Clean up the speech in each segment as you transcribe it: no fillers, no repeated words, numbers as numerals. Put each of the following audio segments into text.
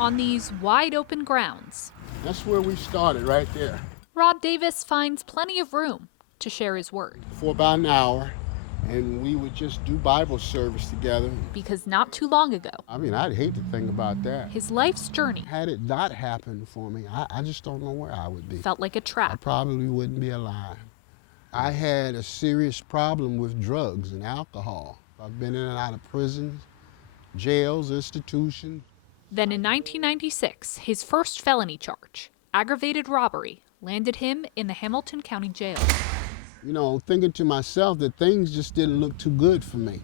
On these wide open grounds, That's where we started, right there. Rod Davis finds plenty of room to share his word. For about an hour, and we would just do Bible service together. Because not too long ago, I mean, I'd hate to think about that. his life's journey Had it not happened for me, I just don't know where I would be. felt like a I trap. probably wouldn't be alive. I had a serious problem with drugs and alcohol. I've been in and out of prisons, jails, institutions. Then in 1996, his first felony charge, aggravated robbery, landed him in the Hamilton County Jail. You know, thinking to myself that things just didn't look too good for me.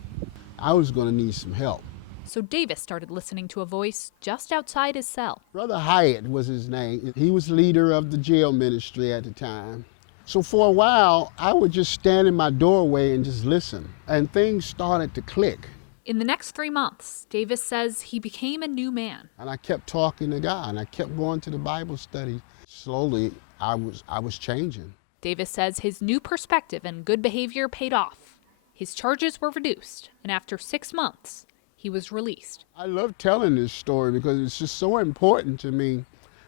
I was going to need some help. So Davis started listening to a voice just outside his cell. Brother Hyatt was his name. He was leader of the jail ministry at the time. So for a while, I would just stand in my doorway and just listen, and things started to click. In the next 3 months, Davis says he became a new man. And I kept talking to God, and I kept going to the Bible study. Slowly, I was changing. Davis says his new perspective and good behavior paid off. His charges were reduced, and after 6 months, he was released. I love telling this story because it's just so important to me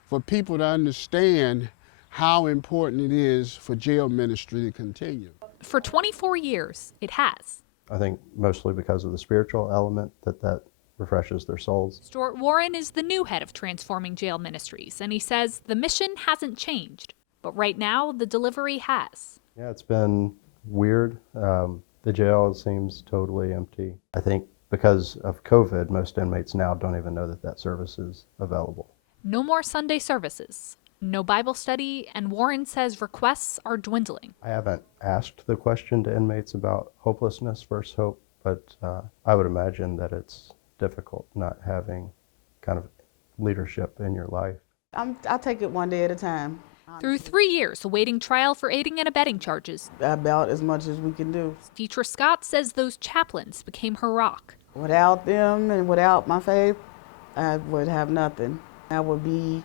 for people to understand how important it is for jail ministry to continue. For 24 years, it has. I think mostly because of the spiritual element that refreshes their souls. Stuart Warren is the new head of Transforming Jail Ministries, and he says the mission hasn't changed, but right now the delivery has. Yeah, it's been weird. The jail seems totally empty. I think because of COVID, most inmates now don't even know that service is available. No more Sunday services, no Bible study, and Warren says requests are dwindling. I haven't asked the question to inmates about hopelessness versus hope, but I would imagine that it's difficult not having kind of leadership in your life. I take it one day at a time. Through 3 years awaiting trial for aiding and abetting charges, About as much as we can do. Deetra Scott says those chaplains became her rock. Without them and without my faith, I would have nothing. I would be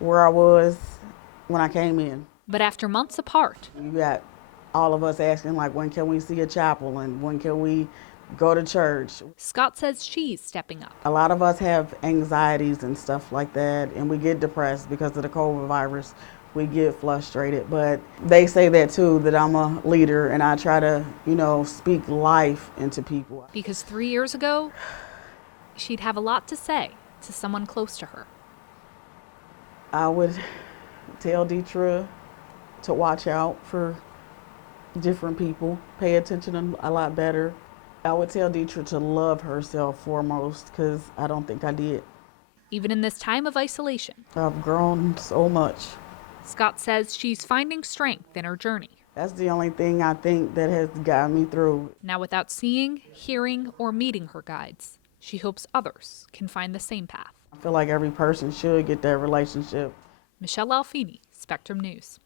where I was when I came in. But after months apart, You got all of us asking, like, when can we see a chapel and when can we go to church? Scott says she's stepping up. A lot of us have anxieties and stuff like that, and we get depressed because of the COVID virus. We get frustrated, but they say that too, that I'm a leader and I try to, speak life into people. Because 3 years ago, she'd have a lot to say to someone close to her. I would tell Deetra to watch out for different people, pay attention a lot better. I would tell Deetra to love herself foremost, because I don't think I did. Even in this time of isolation, I've grown so much. Scott says she's finding strength in her journey. That's the only thing I think that has gotten me through. Now, without seeing, hearing, or meeting her guides, she hopes others can find the same path. I feel like every person should get that relationship. Michelle Alfini, Spectrum News.